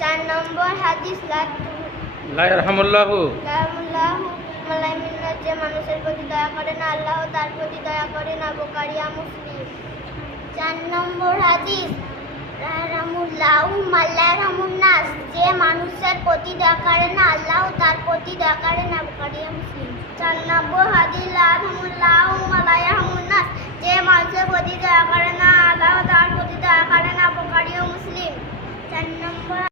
4 নম্বর হাদিস লা ইয়ারহামুল্লাহু যে মানুষের প্রতি দয়া করে না, আল্লাহ তার প্রতি দয়া করে না। বুখারী মুসলিম। 4 নম্বর হাদিস নাস, যে মানুষের প্রতি দয়া করে না, আল্লাহ তার প্রতি দয়া করে না। বুখারী মুসলিম। 4 নম্বর হাদিস নাস, যে মানুষের প্রতি দয়া করে না, আল্লাহ তার প্রতি দয়া করে না। বুখারী মুসলিম। 4 নম্বর